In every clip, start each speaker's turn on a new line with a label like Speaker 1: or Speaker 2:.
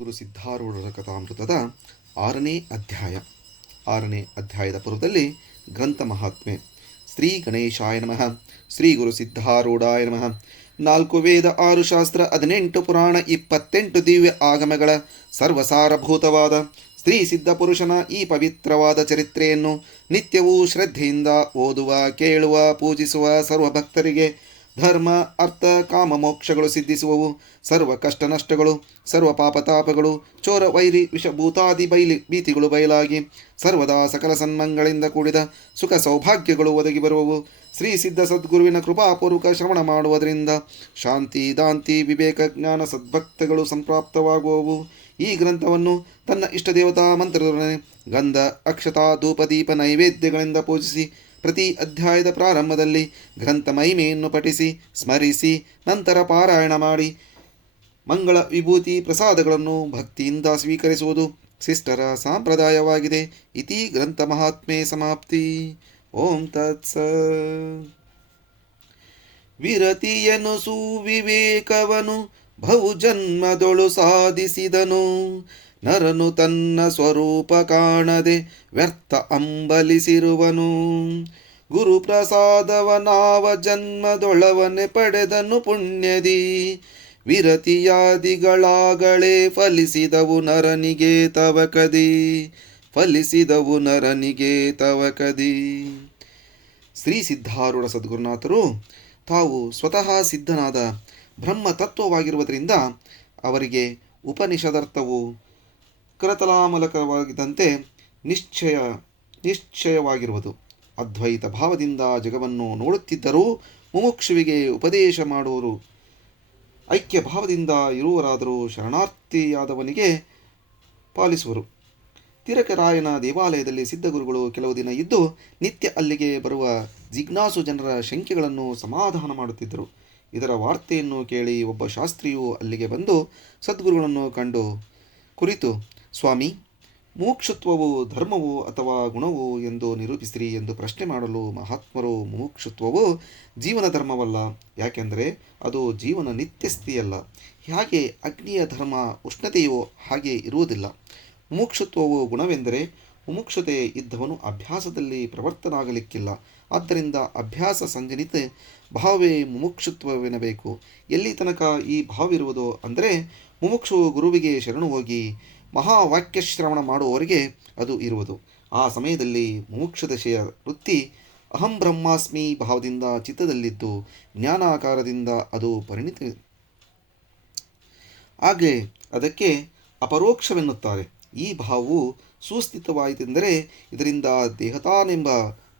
Speaker 1: ಗುರು ಸಿದ್ಧಾರೂಢರ ಕಥಾಮೃತದ ಆರನೇ ಅಧ್ಯಾಯ. ಆರನೇ ಅಧ್ಯಾಯದ ಪೂರ್ವದಲ್ಲಿ ಗ್ರಂಥ ಮಹಾತ್ಮೆ ಶ್ರೀ ಗಣೇಶಾಯ ನಮಃ, ಶ್ರೀ ಗುರು ಸಿದ್ಧಾರೂಢಾಯ ನಮಃ. ನಾಲ್ಕು ವೇದ ಆರು ಶಾಸ್ತ್ರ, ಹದಿನೆಂಟು ಪುರಾಣ, ಇಪ್ಪತ್ತೆಂಟು ದಿವ್ಯ ಆಗಮಗಳ ಸರ್ವಸಾರಭೂತವಾದ ಸ್ತ್ರೀ ಸಿದ್ಧ ಪುರುಷನ ಈ ಪವಿತ್ರವಾದ ಚರಿತ್ರೆಯನ್ನು ನಿತ್ಯವೂ ಶ್ರದ್ಧೆಯಿಂದ ಓದುವ, ಕೇಳುವ, ಪೂಜಿಸುವ ಸರ್ವ ಭಕ್ತರಿಗೆ ಧರ್ಮ, ಅರ್ಥ, ಕಾಮ, ಮೋಕ್ಷಗಳು ಸಿದ್ಧಿಸುವವು. ಸರ್ವ ಕಷ್ಟ ನಷ್ಟಗಳು, ಸರ್ವ ಪಾಪತಾಪಗಳು ಚೋರ, ವೈರಿ, ವಿಷಭೂತಾದಿ ಬೈಲಿ ಭೀತಿಗಳು ಬಯಲಾಗಿ, ಸರ್ವದಾ ಸಕಲ ಸನ್ಮಂಗಳಿಂದ ಕೂಡಿದ ಸುಖ ಸೌಭಾಗ್ಯಗಳು ಒದಗಿ ಬರುವವು. ಶ್ರೀ ಸಿದ್ಧ ಸದ್ಗುರುವಿನ ಕೃಪಾಪೂರ್ವಕ ಶ್ರವಣ ಮಾಡುವುದರಿಂದ ಶಾಂತಿ, ದಾಂತಿ, ವಿವೇಕ, ಜ್ಞಾನ ಸದ್ಭಕ್ತಗಳು ಸಂಪ್ರಾಪ್ತವಾಗುವವು. ಈ ಗ್ರಂಥವನ್ನು ತನ್ನ ಇಷ್ಟ ದೇವತಾ ಮಂತ್ರದೊಡನೆ ಗಂಧ, ಅಕ್ಷತಾ ಧೂಪ ದೀಪ ನೈವೇದ್ಯಗಳಿಂದ ಪೂಜಿಸಿ ಪ್ರತಿ ಅಧ್ಯಾಯದ ಪ್ರಾರಂಭದಲ್ಲಿ ಗ್ರಂಥ ಮಹಿಮೆಯನ್ನು ಪಠಿಸಿ, ಸ್ಮರಿಸಿ, ನಂತರ ಪಾರಾಯಣ ಮಾಡಿ. ಮಂಗಳ ವಿಭೂತಿ ಪ್ರಸಾದಗಳನ್ನು ಭಕ್ತಿಯಿಂದ ಸ್ವೀಕರಿಸುವುದು ಶಿಷ್ಟರ ಸಾಂಪ್ರದಾಯವಾಗಿದೆ. ಇತಿ ಗ್ರಂಥ ಮಹಾತ್ಮೆ ಸಮಾಪ್ತಿ. ಓಂ ತತ್ಸ ವಿರತಿಯನು ಸುವಿವೇಕವನು, ಬಹುಜನ್ಮದೊಳು ಸಾಧಿಸಿದನು. ನರನು ತನ್ನ ಸ್ವರೂಪ ಕಾಣದೆ ವ್ಯರ್ಥ ಅಂಬಲಿಸಿರುವನು. ಗುರುಪ್ರಸಾದವನಾವ ಜನ್ಮದೊಳವನೆ ಪಡೆದನು ಪುಣ್ಯದಿ. ವಿರತಿಯಾದಿಗಳಾಗಳೇ ಫಲಿಸಿದವು ನರನಿಗೆ ತವಕದಿ. ಫಲಿಸಿದವು ನರನಿಗೆ ತವಕದಿ. ಶ್ರೀ ಸಿದ್ಧಾರೂಢ ಸದ್ಗುರುನಾಥರು ತಾವು ಸ್ವತಃ ಸಿದ್ಧನಾದ ಬ್ರಹ್ಮ ತತ್ವವಾಗಿರುವುದರಿಂದ ಅವರಿಗೆ ಉಪನಿಷದರ್ಥವು ಕರತಲಾಮಲಕವಾಗಿದ್ದಂತೆ ನಿಶ್ಚಯ, ನಿಶ್ಚಯವಾಗಿರುವುದು. ಅದ್ವೈತ ಭಾವದಿಂದ ಜಗವನ್ನು ನೋಡುತ್ತಿದ್ದರೂ ಮುಮುಕ್ಷುವಿಗೆ ಉಪದೇಶ ಮಾಡುವರು. ಐಕ್ಯ ಭಾವದಿಂದ ಇರುವರಾದರೂ ಶರಣಾರ್ಥಿಯಾದವನಿಗೆ ಪಾಲಿಸುವರು. ತಿರಕರಾಯನ ದೇವಾಲಯದಲ್ಲಿ ಸಿದ್ಧಗುರುಗಳು ಕೆಲವು ದಿನ ಇದ್ದು ನಿತ್ಯ ಅಲ್ಲಿಗೆ ಬರುವ ಜಿಜ್ಞಾಸು ಜನರ ಶಂಕೆಗಳನ್ನು ಸಮಾಧಾನ ಮಾಡುತ್ತಿದ್ದರು. ಇದರ ವಾರ್ತೆಯನ್ನು ಕೇಳಿ ಒಬ್ಬ ಶಾಸ್ತ್ರಿಯು ಅಲ್ಲಿಗೆ ಬಂದು ಸದ್ಗುರುಗಳನ್ನು ಕಂಡು ಕುರಿತು ಸ್ವಾಮಿ, ಮುಮುಕ್ಷುತ್ವವು ಧರ್ಮವು ಅಥವಾ ಗುಣವು ಎಂದು ನಿರೂಪಿಸಿರಿ ಎಂದು ಪ್ರಶ್ನೆ ಮಾಡಲು ಮಹಾತ್ಮರು ಮುಮುಕ್ಷುತ್ವವು ಜೀವನ ಧರ್ಮವಲ್ಲ. ಯಾಕೆಂದರೆ ಅದು ಜೀವನ ನಿತ್ಯಸ್ಥಿಯಲ್ಲ. ಹೇಗೆ ಅಗ್ನಿಯ ಧರ್ಮ ಉಷ್ಣತೆಯು ಹಾಗೆ ಇರುವುದಿಲ್ಲ. ಮುಮುಕ್ಷುತ್ವವು ಗುಣವೆಂದರೆ ಮುಮುಕ್ಷತೆ ಇದ್ದವನು ಅಭ್ಯಾಸದಲ್ಲಿ ಪ್ರವರ್ತನಾಗಲಿಕ್ಕಿಲ್ಲ. ಆದ್ದರಿಂದ ಅಭ್ಯಾಸ ಸಂಜನಿತ ಭಾವೇ ಮುಮುಕ್ಷುತ್ವವೆನಬೇಕು ಎಲ್ಲಿ ತನಕ ಈ ಭಾವವಿರುವುದೋ ಅಂದರೆ ಮುಮುಕ್ಷು ಗುರುವಿಗೆ ಶರಣು ಹೋಗಿ ಮಹಾವಾಕ್ಯ ಶ್ರವಣ ಮಾಡುವವರಿಗೆ ಅದು ಇರುವುದು. ಆ ಸಮಯದಲ್ಲಿ ಮೋಕ್ಷ ದಶೆಯ ವೃತ್ತಿ ಅಹಂ ಬ್ರಹ್ಮಾಸ್ಮಿ ಭಾವದಿಂದ ಚಿತ್ತದಲ್ಲಿದ್ದು ಜ್ಞಾನಾಕಾರದಿಂದ ಅದು ಪರಿಣಿತಿ. ಹಾಗೆ ಅದಕ್ಕೆ ಅಪರೋಕ್ಷವೆನ್ನುತ್ತಾರೆ. ಈ ಭಾವವು ಸುಸ್ಥಿತವಾಯಿತೆಂದರೆ ಇದರಿಂದ ದೇಹತಾನೆಂಬ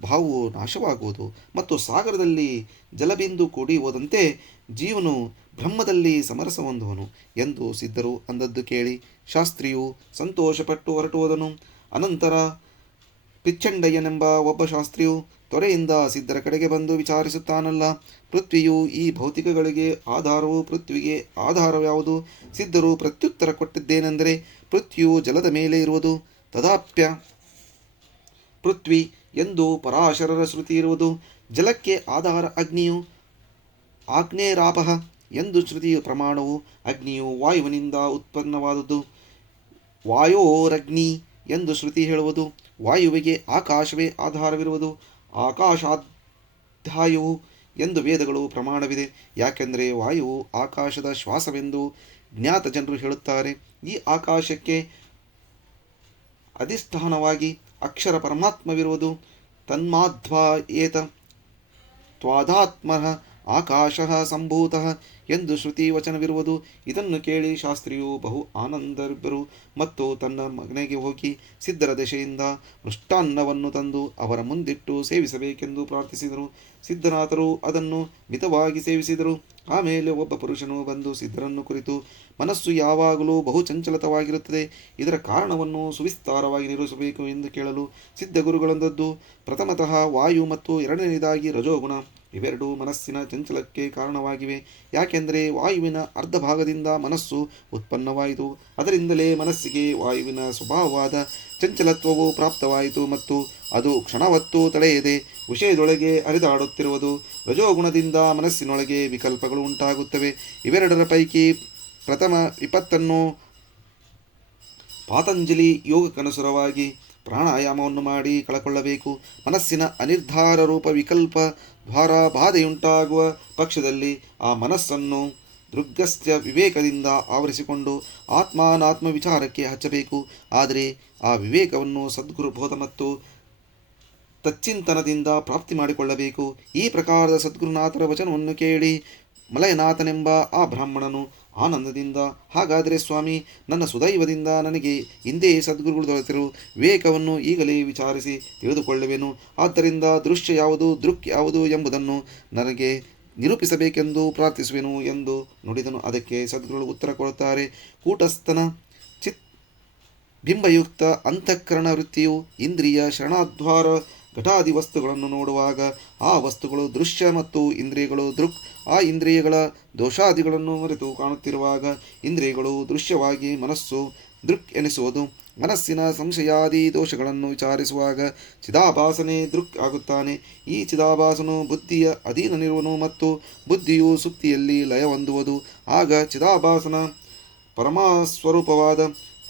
Speaker 1: ಭಾವವು ನಾಶವಾಗುವುದು ಮತ್ತು ಸಾಗರದಲ್ಲಿ ಜಲಬಿಂದು ಕೂಡಿ ಹೋದಂತೆ ಜೀವನು ಬ್ರಹ್ಮದಲ್ಲಿ ಸಮರಸ ಹೊಂದುವನು ಎಂದು ಸಿದ್ಧರು ಅಂದದ್ದು ಕೇಳಿ ಶಾಸ್ತ್ರಿಯು ಸಂತೋಷಪಟ್ಟು ಹೊರಟುವುದನು ಅನಂತರ ಪಿಚ್ಚಂಡಯ್ಯನೆಂಬ ಒಬ್ಬ ಶಾಸ್ತ್ರಿಯು ತೊರೆಯಿಂದ ಸಿದ್ಧರ ಕಡೆಗೆ ಬಂದು ವಿಚಾರಿಸುತ್ತಾನಲ್ಲ, ಪೃಥ್ವಿಯು ಈ ಭೌತಿಕಗಳಿಗೆ ಆಧಾರವು, ಪೃಥ್ವಿಗೆ ಆಧಾರವ್ಯಾವುದು? ಸಿದ್ಧರು ಪ್ರತ್ಯುತ್ತರ ಕೊಟ್ಟಿದ್ದೇನೆಂದರೆ ಪೃಥ್ವಿಯು ಜಲದ ಮೇಲೆ ಇರುವುದು. ತದಾಪ್ಯ ಪೃಥ್ವಿ ಎಂದು ಪರಾಶರರ ಶ್ರುತಿ ಇರುವುದು. ಜಲಕ್ಕೆ ಆಧಾರ ಅಗ್ನಿಯು ಆಗ್ನೇರಾಪಹ ಎಂದು ಶ್ರುತಿಯ ಪ್ರಮಾಣವು ಅಗ್ನಿಯು ವಾಯುವಿನಿಂದ ಉತ್ಪನ್ನವಾದುದು. ವಾಯೋರಗ್ನಿ ಎಂದು ಶ್ರುತಿ ಹೇಳುವುದು. ವಾಯುವಿಗೆ ಆಕಾಶವೇ ಆಧಾರವಿರುವುದು. ಆಕಾಶಾಧ್ಯಾಯವು ಎಂದು ವೇದಗಳು ಪ್ರಮಾಣವಿದೆ. ಯಾಕೆಂದರೆ ವಾಯುವು ಆಕಾಶದ ಶ್ವಾಸವೆಂದು ಜ್ಞಾತ ಜನರು ಹೇಳುತ್ತಾರೆ. ಈ ಆಕಾಶಕ್ಕೆ ಅಧಿಷ್ಠಾನವಾಗಿ ಅಕ್ಷರ ಪರಮಾತ್ಮವಿರುವುದು. ತನ್ಮಾಧ್ವಾ ಏತ ತ್ವಾದಾತ್ಮಃ ಆಕಾಶ ಸಂಭೂತ ಎಂದು ಶ್ರುತಿ ವಚನವಿರುವುದು. ಇದನ್ನು ಕೇಳಿ ಶಾಸ್ತ್ರಿಯು ಬಹು ಆನಂದರಿಬ್ಬರು ಮತ್ತು ತನ್ನ ಮಗನಿಗೆ ಹೋಗಿ ಸಿದ್ಧರ ದಶೆಯಿಂದ ಮೃಷ್ಟಾನ್ನವನ್ನು ತಂದು ಅವರ ಮುಂದಿಟ್ಟು ಸೇವಿಸಬೇಕೆಂದು ಪ್ರಾರ್ಥಿಸಿದರು. ಸಿದ್ಧನಾಥರು ಅದನ್ನು ಮಿತವಾಗಿ ಸೇವಿಸಿದರು. ಆಮೇಲೆ ಒಬ್ಬ ಪುರುಷನು ಬಂದು ಸಿದ್ಧರನ್ನು ಕುರಿತು, ಮನಸ್ಸು ಯಾವಾಗಲೂ ಬಹು ಚಂಚಲತವಾಗಿರುತ್ತದೆ. ಇದರ ಕಾರಣವನ್ನು ಸುವಿಸ್ತಾರವಾಗಿ ನಿರ್ವಹಿಸಬೇಕು ಎಂದು ಕೇಳಲು ಸಿದ್ಧ ಗುರುಗಳಂದದ್ದು. ಪ್ರಥಮತಃ ವಾಯು ಮತ್ತು ಎರಡನೇದಾಗಿ ರಜೋಗುಣ. ಇವೆರಡೂ ಮನಸ್ಸಿನ ಚಂಚಲಕ್ಕೆ ಕಾರಣವಾಗಿವೆ. ಯಾಕೆಂದರೆ ವಾಯುವಿನ ಅರ್ಧ ಭಾಗದಿಂದ ಮನಸ್ಸು ಉತ್ಪನ್ನವಾಯಿತು. ಅದರಿಂದಲೇ ಮನಸ್ಸಿಗೆ ವಾಯುವಿನ ಸ್ವಭಾವವಾದ ಚಂಚಲತ್ವವು ಪ್ರಾಪ್ತವಾಯಿತು ಮತ್ತು ಅದು ಕ್ಷಣವತ್ತೂ ತಡೆಯದೆ ವಿಷಯದೊಳಗೆ ಹರಿದಾಡುತ್ತಿರುವುದು. ರಜೋಗುಣದಿಂದ ಮನಸ್ಸಿನೊಳಗೆ ವಿಕಲ್ಪಗಳು ಉಂಟಾಗುತ್ತವೆ. ಇವೆರಡರ ಪೈಕಿ ಪ್ರಥಮ ವಿಪತ್ತನ್ನು ಪಾತಂಜಲಿ ಯೋಗಕ್ಕನುಸಾರವಾಗಿ ಪ್ರಾಣಾಯಾಮವನ್ನು ಮಾಡಿ ಕಳಕೊಳ್ಳಬೇಕು. ಮನಸ್ಸಿನ ಅನಿರ್ಧಾರ ರೂಪ ವಿಕಲ್ಪ ದ್ವಾರ ಬಾಧೆಯುಂಟಾಗುವ ಪಕ್ಷದಲ್ಲಿ ಆ ಮನಸ್ಸನ್ನು ದುರ್ಗಸ್ಥ ವಿವೇಕದಿಂದ ಆವರಿಸಿಕೊಂಡು ಆತ್ಮಾನಾತ್ಮ ವಿಚಾರಕ್ಕೆ ಹಚ್ಚಬೇಕು. ಆದರೆ ಆ ವಿವೇಕವನ್ನು ಸದ್ಗುರು ಬೋಧ ಮತ್ತು ತಚ್ಚಿಂತನದಿಂದ ಪ್ರಾಪ್ತಿ ಮಾಡಿಕೊಳ್ಳಬೇಕು. ಈ ಪ್ರಕಾರದ ಸದ್ಗುರುನಾಥರ ವಚನವನ್ನು ಕೇಳಿ ಮಲಯನಾಥನೆಂಬ ಆ ಬ್ರಾಹ್ಮಣನು ಆನಂದದಿಂದ, ಹಾಗಾದರೆ ಸ್ವಾಮಿ, ನನ್ನ ಸುದೈವದಿಂದ ನನಗೆ ಹಿಂದೆಯೇ ಸದ್ಗುರುಗಳು ದೊರೆತರು, ವಿವೇಕವನ್ನು ಈಗಲೇ ವಿಚಾರಿಸಿ ತಿಳಿದುಕೊಳ್ಳುವೆನು. ಆದ್ದರಿಂದ ದೃಶ್ಯ ಯಾವುದು, ದೃಕ್ ಯಾವುದು ಎಂಬುದನ್ನು ನನಗೆ ನಿರೂಪಿಸಬೇಕೆಂದು ಪ್ರಾರ್ಥಿಸುವೆನು ಎಂದು ನುಡಿದನು. ಅದಕ್ಕೆ ಸದ್ಗುರುಗಳು ಉತ್ತರ ಕೊಡುತ್ತಾರೆ, ಕೂಟಸ್ಥನ ಚಿತ್, ಬಿಂಬಯುಕ್ತ, ಅಂತಃಕರಣ ವೃತ್ತಿಯು ಇಂದ್ರಿಯ ಶರಣಾದ್ವಾರ ಘಟಾದಿ ವಸ್ತುಗಳನ್ನು ನೋಡುವಾಗ ಆ ವಸ್ತುಗಳು ದೃಶ್ಯ ಮತ್ತು ಇಂದ್ರಿಯಗಳು ದೃಕ್, ಆ ಇಂದ್ರಿಯಗಳ ದೋಷಾದಿಗಳನ್ನು ಮರೆತು ಕಾಣುತ್ತಿರುವಾಗ ಇಂದ್ರಿಯಗಳು ದೃಶ್ಯವಾಗಿ ಮನಸ್ಸು ದೃಕ್ ಎನಿಸುವುದು. ಮನಸ್ಸಿನ ಸಂಶಯಾದಿ ದೋಷಗಳನ್ನು ವಿಚಾರಿಸುವಾಗ ಚಿದಾಭಾಸನೆ ದೃಕ್ ಆಗುತ್ತಾನೆ. ಈ ಚಿದಾಭಾಸನು ಬುದ್ಧಿಯ ಅಧೀನನಿರುವನು ಮತ್ತು ಬುದ್ಧಿಯು ಸುಪ್ತಿಯಲ್ಲಿ ಲಯ ಹೊಂದುವುದು. ಆಗ ಚಿದಾಭಾಸನ ಪರಮಸ್ವರೂಪವಾದ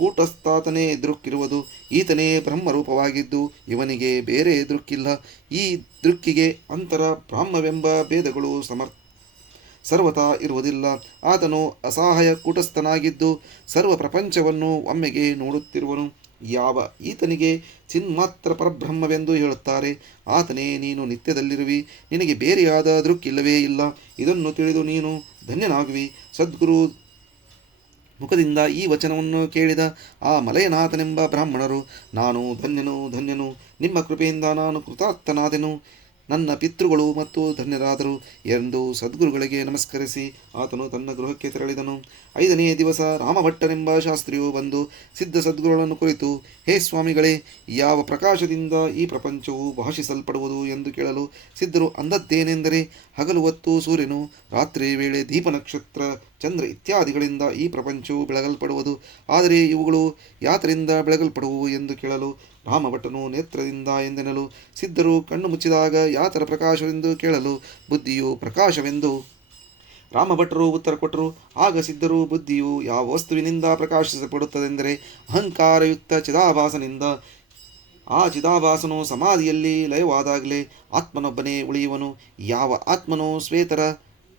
Speaker 1: ಕೂಟಸ್ಥಾತನೇ ದೃಕ್ಕಿರುವುದು ಈತನೇ ಬ್ರಹ್ಮರೂಪವಾಗಿದ್ದು ಇವನಿಗೆ ಬೇರೆ ದೃಕ್ಕಿಲ್ಲ ಈ ದೃಕ್ಕಿಗೆ ಅಂತರ ಬ್ರಾಹ್ಮವೆಂಬ ಭೇದಗಳು ಸಮರ್, ಸರ್ವತಾ ಇರುವುದಿಲ್ಲ. ಆತನು ಅಸಹಾಯ ಕೂಟಸ್ಥನಾಗಿದ್ದು ಸರ್ವ ಪ್ರಪಂಚವನ್ನು ಒಮ್ಮೆಗೆ ನೋಡುತ್ತಿರುವನು. ಯಾವ ಈತನಿಗೆ ಚಿನ್ಮಾತ್ರ ಪರಬ್ರಹ್ಮವೆಂದು ಹೇಳುತ್ತಾರೆ, ಆತನೇ ನೀನು ನಿತ್ಯದಲ್ಲಿರುವಿ, ನಿನಗೆ ಬೇರೆಯಾದ ದೃಕ್ಕಿಲ್ಲವೇ ಇಲ್ಲ. ಇದನ್ನು ತಿಳಿದು ನೀನು ಧನ್ಯನಾಗುವಿ. ಸದ್ಗುರು ಮುಖದಿಂದ ಈ ವಚನವನ್ನು ಕೇಳಿದ ಆ ಮಲಯನಾಥನೆಂಬ ಬ್ರಾಹ್ಮಣರು ನಾನು ಧನ್ಯನು ಧನ್ಯನು ನಿಮ್ಮ ಕೃಪೆಯಿಂದ ನಾನು ಕೃತಾರ್ಥನಾದೆನು. ನನ್ನ ಪಿತೃಗಳು ಮತ್ತು ಧನ್ಯರಾದರು ಎಂದು ಸದ್ಗುರುಗಳಿಗೆ ನಮಸ್ಕರಿಸಿ ಆತನು ತನ್ನ ಗೃಹಕ್ಕೆ ತೆರಳಿದನು. ಐದನೇ ದಿವಸ ರಾಮಭಟ್ಟನೆಂಬ ಶಾಸ್ತ್ರಿಯು ಬಂದು ಸಿದ್ಧ ಸದ್ಗುರುಗಳನ್ನು ಕುರಿತು, ಹೇ ಸ್ವಾಮಿಗಳೇ, ಯಾವ ಪ್ರಕಾಶದಿಂದ ಈ ಪ್ರಪಂಚವು ಭಾಷಿಸಲ್ಪಡುವುದು ಎಂದು ಕೇಳಲು ಸಿದ್ಧರು ಅಂದದ್ದೇನೆಂದರೆ, ಹಗಲು ಹೊತ್ತು ಸೂರ್ಯನು, ರಾತ್ರಿ ವೇಳೆ ದೀಪ ನಕ್ಷತ್ರ, ಚಂದ್ರ ಇತ್ಯಾದಿಗಳಿಂದ ಈ ಪ್ರಪಂಚವು ಬೆಳಗಲ್ಪಡುವುದು. ಆದರೆ ಇವುಗಳು ಯಾತರಿಂದ ಬೆಳಗಲ್ಪಡುವು ಎಂದು ಕೇಳಲು ರಾಮಭಟ್ಟನು ನೇತ್ರದಿಂದ ಎಂದೆನಲು ಸಿದ್ಧರು ಕಣ್ಣು ಮುಚ್ಚಿದಾಗ ಯಾತರ ಪ್ರಕಾಶವೆಂದು ಕೇಳಲು? ಬುದ್ಧಿಯು ಪ್ರಕಾಶವೆಂದು? ರಾಮಭಟರು ಉತ್ತರ ಕೊಟ್ಟರು, ಆಗ ಸಿದ್ಧರು ಬುದ್ಧಿಯು ಯಾವ ವಸ್ತುವಿನಿಂದ ಪ್ರಕಾಶಿಸಲ್ಪಡುತ್ತದೆಂದರೆ ಅಹಂಕಾರಯುಕ್ತ ಚಿದಾಭಾಸನಿಂದ. ಆ ಚಿದಾಭಾಸನು ಸಮಾಧಿಯಲ್ಲಿ ಲಯವಾದಾಗಲೇ ಆತ್ಮನೊಬ್ಬನೇ ಉಳಿಯುವನು. ಯಾವ ಆತ್ಮನೋ ಶ್ವೇತರ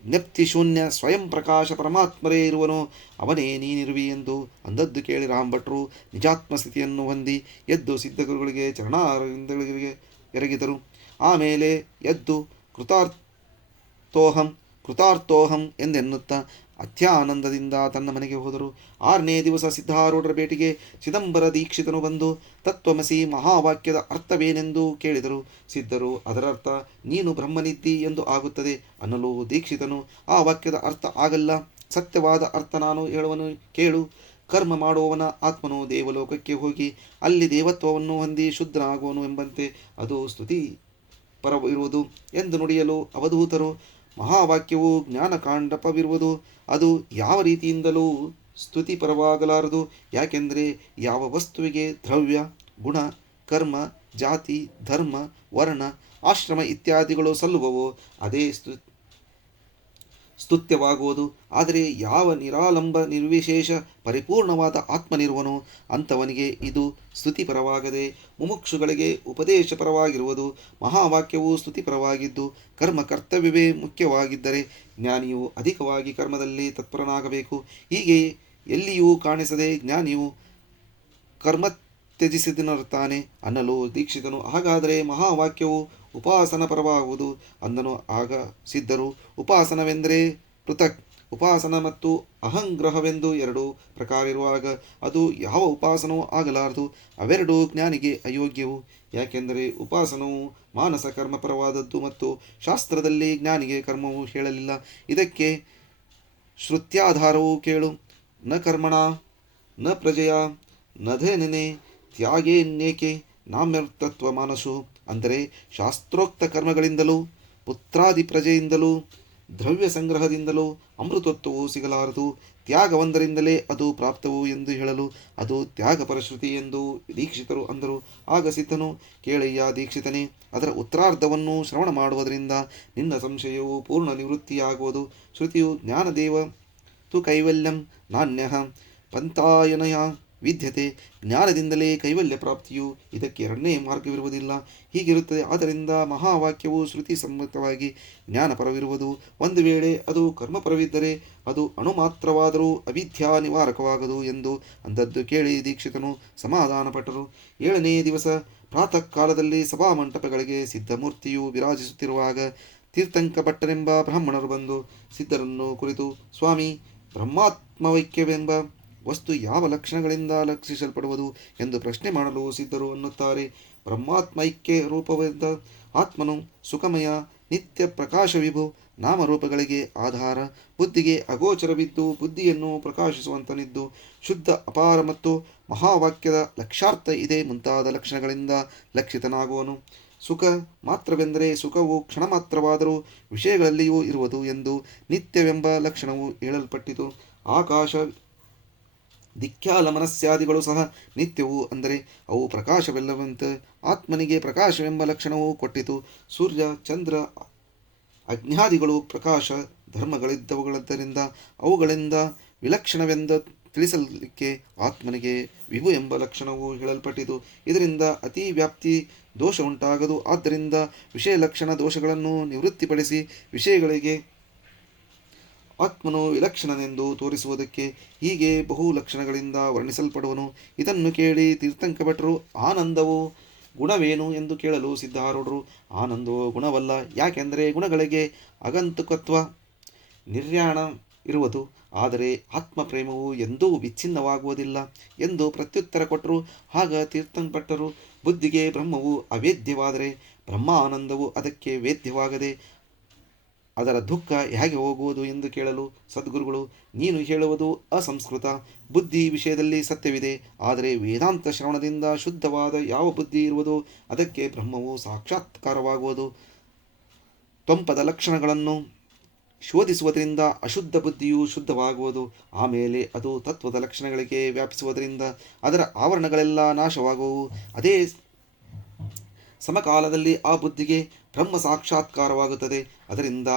Speaker 1: ನೆಪ್ತಿ ಶೂನ್ಯ ಸ್ವಯಂ ಪ್ರಕಾಶ ಪರಮಾತ್ಮರೇ ಇರುವನು, ಅವನೇ ನೀನಿರುವಿ ಎಂದು ಅಂದದ್ದು ಕೇಳಿ ರಾಮಭಟ್ರು ನಿಜಾತ್ಮ ಸ್ಥಿತಿಯನ್ನು ಹೊಂದಿ ಎದ್ದು ಸಿದ್ಧಗುರುಗಳಿಗೆ ಚರಣಾರವಿಂದಗಳಿಗೆ ಎರಗಿದರು. ಆಮೇಲೆ ಎದ್ದು ಕೃತಾರ್ಥೋಹಂ ಕೃತಾರ್ಥೋಹಂ ಎಂದೆನ್ನುತ್ತಾ ಅತ್ಯಾನಂದದಿಂದ ತನ್ನ ಮನೆಗೆ ಹೋದರು. ಆರನೇ ದಿವಸ ಸಿದ್ಧಾರೂಢರ ಭೇಟಿಗೆ ಚಿದಂಬರ ದೀಕ್ಷಿತನು ಬಂದು ತತ್ವಮಸಿ ಮಹಾವಾಕ್ಯದ ಅರ್ಥವೇನೆಂದು ಕೇಳಿದರು. ಸಿದ್ಧರು, ಅದರರ್ಥ, ನೀನು ಬ್ರಹ್ಮನಿದ್ದಿ ಎಂದು ಆಗುತ್ತದೆ ಅನ್ನಲು ದೀಕ್ಷಿತನು, ಆ ವಾಕ್ಯದ ಅರ್ಥ ಆಗಲ್ಲ, ಸತ್ಯವಾದ ಅರ್ಥ ನಾನು ಹೇಳುವನು ಕೇಳು. ಕರ್ಮ ಮಾಡುವವನ ಆತ್ಮನು ದೇವಲೋಕಕ್ಕೆ ಹೋಗಿ ಅಲ್ಲಿ ದೇವತ್ವವನ್ನು ಹೊಂದಿ ಶುದ್ಧನಾಗುವನು ಎಂಬಂತೆ ಅದು ಸ್ತುತಿ ಪರವಿರುವುದು ಎಂದು ನುಡಿಯಲು ಅವಧೂತರು ಮಹಾವಾಕ್ಯವು ಜ್ಞಾನಕಾಂಡಪವಿರುವುದು. ಅದು ಯಾವ ರೀತಿಯಿಂದಲೂ ಸ್ತುತಿಪರವಾಗಲಾರದು. ಯಾಕೆಂದರೆ ಯಾವ ವಸ್ತುವಿಗೆ ದ್ರವ್ಯ, ಗುಣ, ಕರ್ಮ, ಜಾತಿ, ಧರ್ಮ, ವರ್ಣ, ಆಶ್ರಮ ಇತ್ಯಾದಿಗಳು ಸಲ್ಲುವವೋ, ಅದೇ ಸ್ತು ಸ್ತುತ್ಯವಾಗುವುದು. ಆದರೆ ಯಾವ ನಿರಾಲಂಬ ನಿರ್ವಿಶೇಷ ಪರಿಪೂರ್ಣವಾದ ಆತ್ಮನಿರುವನೋ ಅಂಥವನಿಗೆ ಇದು ಸ್ತುತಿಪರವಾಗದೆ, ಮುಮುಕ್ಷುಗಳಿಗೆ ಉಪದೇಶಪರವಾಗಿರುವುದು. ಮಹಾವಾಕ್ಯವು ಸ್ತುತಿಪರವಾಗಿದ್ದು, ಕರ್ಮ ಕರ್ತವ್ಯವೇ ಮುಖ್ಯವಾಗಿದ್ದರೆ ಜ್ಞಾನಿಯು ಅಧಿಕವಾಗಿ ಕರ್ಮದಲ್ಲಿ ತತ್ಪರನಾಗಬೇಕು. ಹೀಗೆ ಎಲ್ಲಿಯೂ ಕಾಣಿಸದೆ ಜ್ಞಾನಿಯು ಕರ್ಮ ತ್ಯಜಿಸಿದನರ್ತಾನೆ ಅನ್ನಲು ದೀಕ್ಷಿತನು. ಹಾಗಾದರೆ ಮಹಾವಾಕ್ಯವು ಉಪಾಸನ ಪರವಾಗುವುದು. ಅಂದನು, ಆಗ ಸಿದ್ಧರು, ಉಪಾಸನವೆಂದರೆ ಪೃಥಕ್, ಉಪಾಸನ ಮತ್ತು ಅಹಂಗ್ರಹವೆಂದು ಎರಡು ಪ್ರಕಾರ ಇರುವಾಗ ಅದು ಯಾವ ಉಪಾಸನವೂ ಆಗಲಾರದು. ಅವೆರಡೂ ಜ್ಞಾನಿಗೆ ಅಯೋಗ್ಯವು. ಯಾಕೆಂದರೆ ಉಪಾಸನವು ಮಾನಸ ಕರ್ಮಪರವಾದದ್ದು ಮತ್ತು ಶಾಸ್ತ್ರದಲ್ಲಿ ಜ್ಞಾನಿಗೆ ಕರ್ಮವು ಹೇಳಲಿಲ್ಲ. ಇದಕ್ಕೆ ಶ್ರುತ್ಯಾಧಾರವು ಕೇಳು. ನ ಕರ್ಮಣ, ನ ಪ್ರಜೆಯ, ನ ಧೇನನೆ, ತ್ಯಾಗೇನ್ಯೇಕೆ, ನಾಮ್ಯರ್ಥತ್ವ ಮಾನಸು. ಅಂದರೆ ಶಾಸ್ತ್ರೋಕ್ತ ಕರ್ಮಗಳಿಂದಲೂ, ಪುತ್ರಾದಿ ಪ್ರಜೆಯಿಂದಲೂ, ದ್ರವ್ಯ ಸಂಗ್ರಹದಿಂದಲೂ ಅಮೃತತ್ವವು ಸಿಗಲಾರದು. ತ್ಯಾಗವೊಂದರಿಂದಲೇ ಅದು ಪ್ರಾಪ್ತವು ಎಂದು ಹೇಳಲು ಅದು ತ್ಯಾಗ ಪರಶ್ರುತಿ ಎಂದು ದೀಕ್ಷಿತರು ಅಂದರು. ಆಗ ಸಿದ್ಧನು, ಕೇಳಯ್ಯ ದೀಕ್ಷಿತನೇ, ಅದರ ಉತ್ತರಾರ್ಧವನ್ನು ಶ್ರವಣ ಮಾಡುವುದರಿಂದ ನಿನ್ನ ಸಂಶಯವು ಪೂರ್ಣ ನಿವೃತ್ತಿಯಾಗುವುದು. ಶ್ರುತಿಯು, ಜ್ಞಾನದೇವ, ತು ಕೈವಲ್ಯಂ ನಾಣ್ಯ ಪಂತಾಯನಯ ವಿದ್ಯತೆ, ಜ್ಞಾನದಿಂದಲೇ ಕೈವಲ್ಯ ಪ್ರಾಪ್ತಿಯು ಇದಕ್ಕೆ ಎರಡನೇ ಮಾರ್ಗವಿರುವುದಿಲ್ಲ. ಹೀಗಿರುತ್ತದೆ. ಆದ್ದರಿಂದ ಮಹಾವಾಕ್ಯವು ಶ್ರುತಿ ಸಮ್ಮತವಾಗಿ ಜ್ಞಾನಪರವಿರುವುದು. ಒಂದು ವೇಳೆ ಅದು ಕರ್ಮಪರವಿದ್ದರೆ ಅದು ಅಣುಮಾತ್ರವಾದರೂ ಅವಿದ್ಯಾ ನಿವಾರಕವಾಗದು ಎಂದು ಅಂದದ್ದು ಕೇಳಿ ದೀಕ್ಷಿತನು ಸಮಾಧಾನಪಟ್ಟರು. ಏಳನೇ ದಿವಸ ಪ್ರಾತಃ ಕಾಲದಲ್ಲಿ ಸಭಾಮಂಟಪಗಳಿಗೆ ಸಿದ್ಧಮೂರ್ತಿಯು ವಿರಾಜಿಸುತ್ತಿರುವಾಗ ತೀರ್ಥಂಕ ಭಟ್ಟರೆಂಬ ಬ್ರಾಹ್ಮಣರು ಬಂದು ಸಿದ್ಧರನ್ನು ಕುರಿತು, ಸ್ವಾಮಿ, ಬ್ರಹ್ಮಾತ್ಮವೈಕ್ಯವೆಂಬ ವಸ್ತು ಯಾವ ಲಕ್ಷಣಗಳಿಂದ ಲಕ್ಷಿಸಲ್ಪಡುವುದು ಎಂದು ಪ್ರಶ್ನೆ ಮಾಡಲು ಸಿದ್ಧರು ಅನ್ನುತ್ತಾರೆ. ಬ್ರಹ್ಮಾತ್ಮೈಕ್ಯ ರೂಪವಾದ ಆತ್ಮನು ಸುಖಮಯ, ನಿತ್ಯ ಪ್ರಕಾಶ ವಿಭು ನಾಮರೂಪಗಳಿಗೆ ಆಧಾರ, ಬುದ್ಧಿಗೆ ಅಗೋಚರವಿದ್ದು, ಬುದ್ಧಿಯನ್ನು ಪ್ರಕಾಶಿಸುವಂತನಿದ್ದು, ಶುದ್ಧ, ಅಪಾರ ಮತ್ತು ಮಹಾವಾಕ್ಯದ ಲಕ್ಷಾರ್ಥ ಇದೆ ಮುಂತಾದ ಲಕ್ಷಣಗಳಿಂದ ಲಕ್ಷಿತನಾಗುವನು. ಸುಖ ಮಾತ್ರವೆಂದರೆ ಸುಖವು ಕ್ಷಣ ಮಾತ್ರವಾದರೂ ವಿಷಯಗಳಲ್ಲಿಯೂ ಇರುವುದು ಎಂದು ನಿತ್ಯವೆಂಬ ಲಕ್ಷಣವು ಹೇಳಲ್ಪಟ್ಟಿತು. ಆಕಾಶ ದಿಕ್ಖ್ಯಾಲ ಮನಸ್ಯಾದಿಗಳು ಸಹ ನಿತ್ಯವು ಅಂದರೆ ಅವು ಪ್ರಕಾಶವೆಲ್ಲವಂತೆ ಆತ್ಮನಿಗೆ ಪ್ರಕಾಶವೆಂಬ ಲಕ್ಷಣವೂ ಕೊಟ್ಟಿತು. ಸೂರ್ಯ, ಚಂದ್ರ ಅಜ್ಞಾದಿಗಳು ಪ್ರಕಾಶ, ಧರ್ಮಗಳಿದ್ದವುಗಳದ್ದರಿಂದ ಅವುಗಳಿಂದ ವಿಲಕ್ಷಣವೆಂದು ತಿಳಿಸಲಿಕ್ಕೆ ಆತ್ಮನಿಗೆ ವಿಭು ಎಂಬ ಲಕ್ಷಣವು ಹೇಳಲ್ಪಟ್ಟಿತು. ಇದರಿಂದ ಅತಿ ವ್ಯಾಪ್ತಿ ದೋಷ ಉಂಟಾಗದು ಆದ್ದರಿಂದ ವಿಷಯ ಲಕ್ಷಣ ದೋಷಗಳನ್ನು ನಿವೃತ್ತಿಪಡಿಸಿ ವಿಷಯಗಳಿಗೆ ಆತ್ಮನು ವಿಲಕ್ಷಣನೆಂದು ತೋರಿಸುವುದಕ್ಕೆ ಹೀಗೆ ಬಹು ಲಕ್ಷಣಗಳಿಂದ ವರ್ಣಿಸಲ್ಪಡುವನು. ಇದನ್ನು ಕೇಳಿ ತೀರ್ಥಂಕ ಭಟ್ರು ಆನಂದವು ಗುಣವೇನು? ಎಂದು ಕೇಳಲು ಸಿದ್ಧಾರೂಢರು ಆನಂದವು ಗುಣವಲ್ಲ, ಯಾಕೆಂದರೆ ಗುಣಗಳಿಗೆ ಅಗಂತುಕತ್ವ ನಿರ್ಯಾಣ ಇರುವುದು. ಆದರೆ ಆತ್ಮ ಪ್ರೇಮವು ಎಂದೂ ವಿಚ್ಛಿನ್ನವಾಗುವುದಿಲ್ಲ ಎಂದು ಪ್ರತ್ಯುತ್ತರ ಕೊಟ್ಟರು ಆಗ ತೀರ್ಥಂಪಟ್ಟರು ಬುದ್ಧಿಗೆ ಬ್ರಹ್ಮವು ಅವೇದ್ಯವಾದರೆ ಬ್ರಹ್ಮ ಆನಂದವು ಅದಕ್ಕೆ ವೇದ್ಯವಾಗದೆ ಅದರ ದುಃಖ ಹೇಗೆ ಹೋಗುವುದು ಎಂದು ಕೇಳಲು ಸದ್ಗುರುಗಳು, ನೀನು ಹೇಳುವುದು ಅಸಂಸ್ಕೃತ. ಬುದ್ಧಿ ವಿಷಯದಲ್ಲಿ ಸತ್ಯವಿದೆ, ಆದರೆ ವೇದಾಂತ ಶ್ರವಣದಿಂದ ಶುದ್ಧವಾದ ಯಾವ ಬುದ್ಧಿ ಇರುವುದು? ಅದಕ್ಕೆ ಬ್ರಹ್ಮವು ಸಾಕ್ಷಾತ್ಕಾರವಾಗುವುದು. ತ್ವಂಪದ ಲಕ್ಷಣಗಳನ್ನು ಶೋಧಿಸುವುದರಿಂದ ಅಶುದ್ಧ ಬುದ್ಧಿಯು ಶುದ್ಧವಾಗುವುದು, ಆಮೇಲೆ ಅದು ತತ್ವದ ಲಕ್ಷಣಗಳಿಗೆ ವ್ಯಾಪಿಸುವುದರಿಂದ ಅದರ ಆವರಣಗಳೆಲ್ಲ ನಾಶವಾಗುವು. ಅದೇ ಸಮಕಾಲದಲ್ಲಿ ಆ ಬುದ್ಧಿಗೆ ಬ್ರಹ್ಮ ಸಾಕ್ಷಾತ್ಕಾರವಾಗುತ್ತದೆ. ಅದರಿಂದ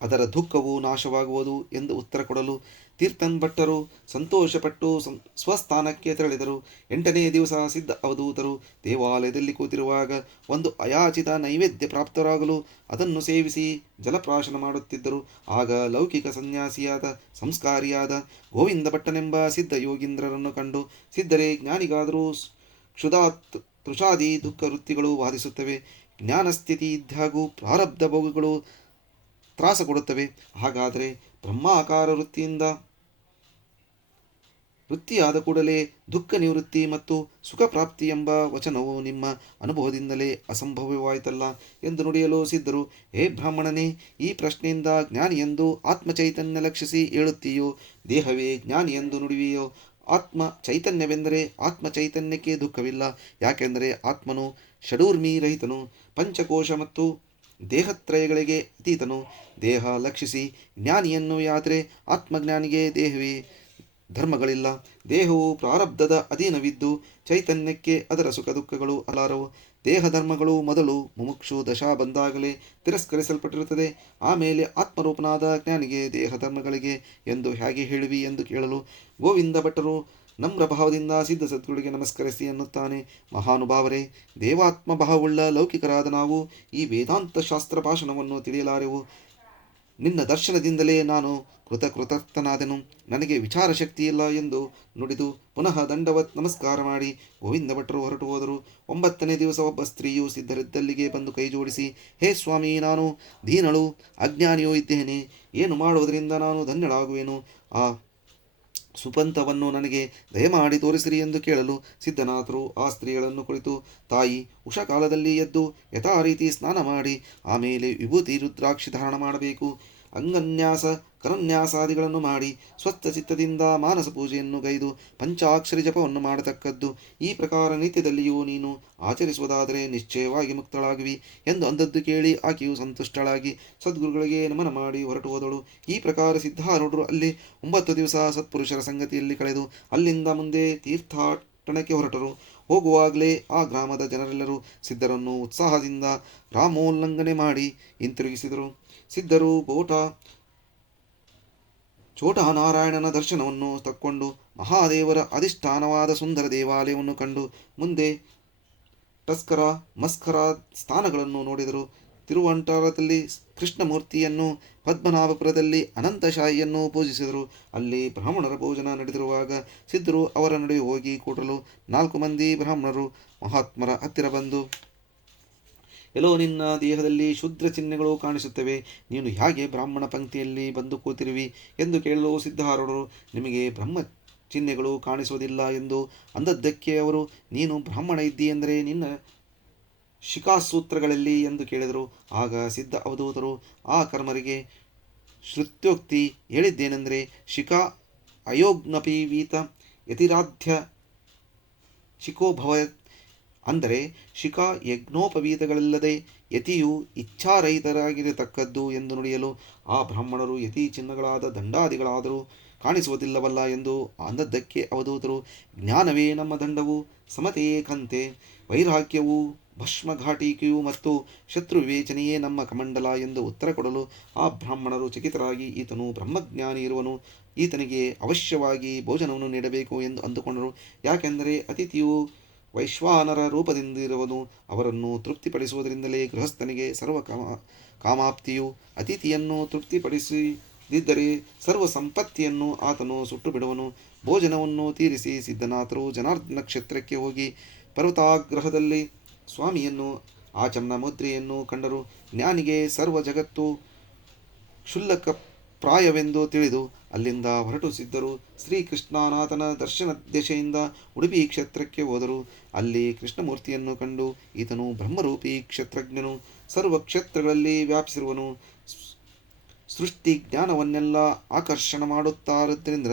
Speaker 1: ಅದರ ದುಃಖವು ನಾಶವಾಗುವುದು ಎಂದು ಉತ್ತರ ಕೊಡಲು ತೀರ್ಥನ್ ಭಟ್ಟರು ಸಂತೋಷಪಟ್ಟು ಸ್ವಸ್ಥಾನಕ್ಕೆ ತೆರಳಿದರು. ಎಂಟನೇ ದಿವಸ ಸಿದ್ಧ ಅವಧೂತರು ದೇವಾಲಯದಲ್ಲಿ ಕೂತಿರುವಾಗ ಒಂದು ಅಯಾಚಿತ ನೈವೇದ್ಯ ಪ್ರಾಪ್ತರಾಗಲು ಅದನ್ನು ಸೇವಿಸಿ ಜಲಪ್ರಾಶನ ಮಾಡುತ್ತಿದ್ದರು. ಆಗ ಲೌಕಿಕ ಸನ್ಯಾಸಿಯಾದ, ಸಂಸ್ಕಾರಿಯಾದ ಗೋವಿಂದ ಭಟ್ಟನೆಂಬ ಸಿದ್ಧ ಯೋಗೀಂದ್ರರನ್ನು ಕಂಡು ಸಿದ್ಧರೇ ಜ್ಞಾನಿಗಾದರೂ ಕ್ಷುಧಾತ್, ತೃಷಾದಿ ದುಃಖ ವೃತ್ತಿಗಳು ವಾದಿಸುತ್ತವೆ. ಜ್ಞಾನಸ್ಥಿತಿ ಇದ್ದಾಗೂ ಪ್ರಾರಬ್ಧ ಭೋಗಗಳು ತ್ರಾಸ ಕೊಡುತ್ತವೆ. ಹಾಗಾದರೆ ಬ್ರಹ್ಮಾಕಾರ ವೃತ್ತಿಯಿಂದ ವೃತ್ತಿಯಾದ ಕೂಡಲೇ ದುಃಖ ನಿವೃತ್ತಿ ಮತ್ತು ಸುಖ ಪ್ರಾಪ್ತಿ ಎಂಬ ವಚನವು ನಿಮ್ಮ ಅನುಭವದಿಂದಲೇ ಅಸಂಭವವಾಯಿತಲ್ಲ ಎಂದು ನುಡಿಯಲು ಸಿದ್ಧರು, ಹೇ ಬ್ರಾಹ್ಮಣನೇ, ಈ ಪ್ರಶ್ನೆಯಿಂದ ಜ್ಞಾನಿ ಎಂದು ಆತ್ಮಚೈತನ್ಯ ಲಕ್ಷಿಸಿ ಹೇಳುತ್ತೀಯೋ? ದೇಹವೇ ಜ್ಞಾನಿ ಎಂದು ನುಡಿವಿಯೋ? ಆತ್ಮ ಚೈತನ್ಯವೆಂದರೆ ಆತ್ಮ ಚೈತನ್ಯಕ್ಕೆ ದುಃಖವಿಲ್ಲ. ಯಾಕೆಂದರೆ ಆತ್ಮನು ಷಡೂರ್ಮಿ ರಹಿತನು ಪಂಚಕೋಶ ಮತ್ತು ದೇಹತ್ರಯಗಳಿಗೆ ಅತೀತನು. ದೇಹ ಲಕ್ಷಿಸಿ ಜ್ಞಾನಿಯನ್ನು ಯಾತ್ರೆ ಆತ್ಮಜ್ಞಾನಿಗೆ ದೇಹವೇ. ಧರ್ಮಗಳಿಲ್ಲ. ದೇಹವು ಪ್ರಾರಬ್ಧದ ಅಧೀನವಿದ್ದು ಚೈತನ್ಯಕ್ಕೆ ಅದರ ಸುಖ ದುಃಖಗಳು ಅಲಾರವು ದೇಹ ಧರ್ಮಗಳು ಮೊದಲು ಮುಮುಕ್ಷು ದಶಾ ಬಂದಾಗಲೇ ತಿರಸ್ಕರಿಸಲ್ಪಟ್ಟಿರುತ್ತದೆ. ಆಮೇಲೆ ಆತ್ಮರೂಪನಾದ ಜ್ಞಾನಿಗೆ ದೇಹ ಧರ್ಮಗಳಿಗೆ ಎಂದು ಹೇಗೆ ಹೇಳುವಿ ಎಂದು ಕೇಳಲು ಗೋವಿಂದ ಭಟ್ಟರು ನಮ್ರ ಭಾವದಿಂದ ಸಿದ್ಧ ಸದ್ಗುಳಿಗೆ ನಮಸ್ಕರಿಸಿ ಎನ್ನುತ್ತಾನೆ. ಮಹಾನುಭಾವರೇ, ದೇವಾತ್ಮ ಭಾವವುಳ್ಳ ಲೌಕಿಕರಾದ ನಾವು ಈ ವೇದಾಂತ ಶಾಸ್ತ್ರ ಭಾಷಣವನ್ನು ತಿಳಿಯಲಾರೆವು. ನಿನ್ನ ದರ್ಶನದಿಂದಲೇ ನಾನು ಕೃತಕೃತರ್ಥನಾದೆನು. ನನಗೆ ವಿಚಾರ ಶಕ್ತಿ ಇಲ್ಲ ಎಂದು ನುಡಿದು ಪುನಃ ದಂಡವತ್ ನಮಸ್ಕಾರ ಮಾಡಿ ಗೋವಿಂದ ಭಟ್ಟರು ಹೊರಟು ಹೋದರು. ಒಂಬತ್ತನೇ ದಿವಸ ಒಬ್ಬ ಸ್ತ್ರೀಯು ಸಿದ್ಧರಿದ್ದಲ್ಲಿಗೆ ಬಂದು ಕೈ ಜೋಡಿಸಿ, ಹೇ ಸ್ವಾಮಿ, ನಾನು ದೀನಳು, ಅಜ್ಞಾನಿಯೂ ಇದ್ದೇನೆ. ಏನು ಮಾಡುವುದರಿಂದ ನಾನು ಧನ್ಯಳಾಗುವೆನು? ಆ ಸುಪಂಥವನ್ನು ನನಗೆ ದಯಮಾಡಿ ತೋರಿಸಿರಿ ಎಂದು ಕೇಳಲು ಸಿದ್ಧನಾಥರು ಆ ಸ್ತ್ರೀಗಳನ್ನು ಕುಳಿತು ತಾಯಿ ಉಷಕಾಲದಲ್ಲಿ ಎದ್ದು ಯಥಾ ರೀತಿ ಸ್ನಾನ ಮಾಡಿ, ಆಮೇಲೆ ವಿಭೂತಿ ರುದ್ರಾಕ್ಷಿ ಧಾರಣ ಮಾಡಬೇಕು. ಅಂಗನ್ಯಾಸ, ಕರನ್ಯಾಸಾದಿಗಳನ್ನು ಮಾಡಿ ಸ್ವಸ್ಥ ಚಿತ್ತದಿಂದ ಮಾನಸ ಪೂಜೆಯನ್ನು ಗೈದು ಪಂಚಾಕ್ಷರಿ ಜಪವನ್ನು ಮಾಡತಕ್ಕದ್ದು. ಈ ಪ್ರಕಾರ ನಿತ್ಯದಲ್ಲಿಯೂ ನೀನು ಆಚರಿಸುವುದಾದರೆ ನಿಶ್ಚಯವಾಗಿ ಮುಕ್ತಳಾಗುವಿ ಎಂದು ಅಂದದ್ದು ಕೇಳಿ ಆಕೆಯು ಸಂತುಷ್ಟಳಾಗಿ ಸದ್ಗುರುಗಳಿಗೆ ನಮನ ಮಾಡಿ ಹೊರಟು ಹೋದಳು. ಈ ಪ್ರಕಾರ ಸಿದ್ಧಾರೂಢರು ಅಲ್ಲಿ ಒಂಬತ್ತು ದಿವಸ ಸತ್ಪುರುಷರ ಸಂಗತಿಯಲ್ಲಿ ಕಳೆದು ಅಲ್ಲಿಂದ ಮುಂದೆ ತೀರ್ಥಾಟನಕ್ಕೆ ಹೊರಟರು. ಹೋಗುವಾಗಲೇ ಆ ಗ್ರಾಮದ ಜನರೆಲ್ಲರೂ ಸಿದ್ಧರನ್ನು ಉತ್ಸಾಹದಿಂದ ರಾಮೋಲ್ಲಂಘನೆ ಮಾಡಿ ಹಿಂತಿರುಗಿಸಿದರು. ಸಿದ್ಧರು ಬೋಟ ನಾರಾಯಣನ ದರ್ಶನವನ್ನು ತಕ್ಕೊಂಡು ಮಹಾದೇವರ ಅಧಿಷ್ಠಾನವಾದ ಸುಂದರ ದೇವಾಲಯವನ್ನು ಕಂಡು ಮುಂದೆ ಟಸ್ಕರ, ಮಸ್ಕರ ಸ್ಥಾನಗಳನ್ನು ನೋಡಿದರು. ತಿರುವಂಟರದಲ್ಲಿ ಕೃಷ್ಣಮೂರ್ತಿಯನ್ನು, ಪದ್ಮನಾಭಪುರದಲ್ಲಿ ಅನಂತಶಾಹಿಯನ್ನು ಪೂಜಿಸಿದರು. ಅಲ್ಲಿ ಬ್ರಾಹ್ಮಣರ ಭೋಜನ ನಡೆದಿರುವಾಗ ಸಿದ್ಧರು ಅವರ ನಡುವೆ ಹೋಗಿ ಕೂಡಲು ನಾಲ್ಕು ಮಂದಿ ಬ್ರಾಹ್ಮಣರು ಮಹಾತ್ಮರ ಹತ್ತಿರ ಬಂದು ಎಲ್ಲೋ ನಿನ್ನ ದೇಹದಲ್ಲಿ ಶುದ್ರ ಚಿಹ್ನೆಗಳು ಕಾಣಿಸುತ್ತವೆ. ನೀನು ಹೇಗೆ ಬ್ರಾಹ್ಮಣ ಪಂಕ್ತಿಯಲ್ಲಿ ಬಂದು ಕೂತಿರುವಿ ಎಂದು ಕೇಳಲು ಸಿದ್ಧಾರೂಢರು ನಿಮಗೆ ಬ್ರಹ್ಮ ಚಿಹ್ನೆಗಳು ಕಾಣಿಸುವುದಿಲ್ಲ ಎಂದು ಅಂದದ್ದಕ್ಕೆ ಅವರು, ನೀನು ಬ್ರಾಹ್ಮಣ ಇದ್ದೀಯೆಂದರೆ ನಿನ್ನ ಶಿಖಾಸೂತ್ರಗಳಲ್ಲಿ ಎಂದು ಕೇಳಿದರು. ಆಗ ಸಿದ್ಧ ಅವಧೂತರು ಆ ಕರ್ಮರಿಗೆ ಶ್ರುತ್ಯೋಕ್ತಿ ಹೇಳಿದ್ದೇನೆಂದರೆ, ಶಿಖಾ ಅಯೋಗ್ನಪೀವೀತ ಯತಿರಾಧ್ಯ ಶಿಖೋಭವ ಅಂದರೆ ಶಿಖಾ ಯಜ್ಞೋಪವೀತಗಳಿಲ್ಲದೆ ಯತಿಯು ಇಚ್ಛಾರಹಿತರಾಗಿರತಕ್ಕದ್ದು ಎಂದು ನುಡಿಯಲು ಆ ಬ್ರಾಹ್ಮಣರು ಯತಿ ಚಿನ್ನಗಳಾದ ದಂಡಾದಿಗಳಾದರೂ ಕಾಣಿಸುವುದಿಲ್ಲವಲ್ಲ ಎಂದು ಅಂದದ್ದಕ್ಕೆ ಅವಧೂತರು, ಜ್ಞಾನವೇ ನಮ್ಮ ದಂಡವು, ಸಮತೆಯೇ ಕಂತೆ, ವೈರಾಗ್ಯವು, ಭಸ್ಮಘಾಟಿಕೆಯು ಮತ್ತು ಶತ್ರು ವಿವೇಚನೆಯೇ ನಮ್ಮ ಕಮಂಡಲ ಎಂದು ಉತ್ತರ ಕೊಡಲು ಆ ಬ್ರಾಹ್ಮಣರು ಚಕಿತರಾಗಿ ಈತನು ಬ್ರಹ್ಮಜ್ಞಾನಿ ಇರುವನು, ಈತನಿಗೆ ಅವಶ್ಯವಾಗಿ ಭೋಜನವನ್ನು ನೀಡಬೇಕು ಎಂದು ಅಂದುಕೊಂಡರು. ಯಾಕೆಂದರೆ ಅತಿಥಿಯು ವೈಶ್ವಾನರ ರೂಪದಿಂದಿರುವನು ಅವರನ್ನು ತೃಪ್ತಿಪಡಿಸುವುದರಿಂದಲೇ ಗೃಹಸ್ಥನಿಗೆ ಸರ್ವ ಕಾಮ, ಕಾಮಾಪ್ತಿಯು ಅತಿಥಿಯನ್ನು ತೃಪ್ತಿಪಡಿಸಿದಿದ್ದರೆ ಸರ್ವ ಸಂಪತ್ತಿಯನ್ನು ಆತನು ಸುಟ್ಟು ಬಿಡುವನು ಭೋಜನವನ್ನು ತೀರಿಸಿ ಸಿದ್ಧನಾಥರು ಜನಾರ್ದನ ಕ್ಷೇತ್ರಕ್ಕೆ ಹೋಗಿ ಪರ್ವತಾಗ್ರಹದಲ್ಲಿ ಸ್ವಾಮಿಯನ್ನು ಆಚಮನ ಮುದ್ರೆಯನ್ನು ಕಂಡರು. ಜ್ಞಾನಿಗೆ ಸರ್ವ ಜಗತ್ತು ಕ್ಷುಲ್ಲಕ ಪ್ರಾಯವೆಂದು ತಿಳಿದು ಅಲ್ಲಿಂದ ಹೊರಟು ಸಿದ್ಧರು ಶ್ರೀಕೃಷ್ಣನಾಥನ ದರ್ಶನ ದಿಶೆಯಿಂದ ಉಡುಪಿ ಕ್ಷೇತ್ರಕ್ಕೆ ಹೋದರು. ಅಲ್ಲಿ ಕೃಷ್ಣಮೂರ್ತಿಯನ್ನು ಕಂಡು ಈತನು ಬ್ರಹ್ಮರೂಪಿ ಕ್ಷೇತ್ರಜ್ಞನು. ಸರ್ವ ಕ್ಷೇತ್ರಗಳಲ್ಲಿ ವ್ಯಾಪಿಸಿರುವನು. ಸೃಷ್ಟಿ ಜ್ಞಾನವನ್ನೆಲ್ಲ ಆಕರ್ಷಣ ಮಾಡುತ್ತಾರದ್ದರಿಂದ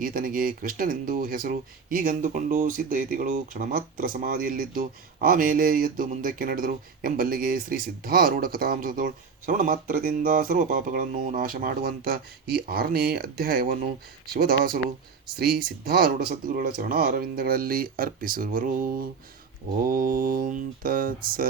Speaker 1: ಈತನಿಗೆ ಕೃಷ್ಣನೆಂದು ಹೆಸರು ಹೀಗಂದುಕೊಂಡು ಸಿದ್ಧಯತಿಗಳು ಕ್ಷಣ ಮಾತ್ರ ಸಮಾಧಿಯಲ್ಲಿದ್ದು ಆಮೇಲೆ ಎದ್ದು ಮುಂದಕ್ಕೆ ನಡೆದರು ಎಂಬಲ್ಲಿಗೆ ಶ್ರೀ ಸಿದ್ಧಾರೂಢ ಕಥಾಮೃತದೋಳ್ ಶ್ರವಣ ಮಾತ್ರದಿಂದ ಸರ್ವ ಪಾಪಗಳನ್ನು ನಾಶ ಮಾಡುವಂಥ ಈ ಆರನೇ ಅಧ್ಯಾಯವನ್ನು ಶಿವದಾಸರು ಶ್ರೀ ಸಿದ್ಧಾರೂಢ ಸದ್ಗುರುಗಳ ಚರಣಾರವಿಂದಗಳಲ್ಲಿ ಅರ್ಪಿಸುವರು. ಓಂ ತತ್ಸ.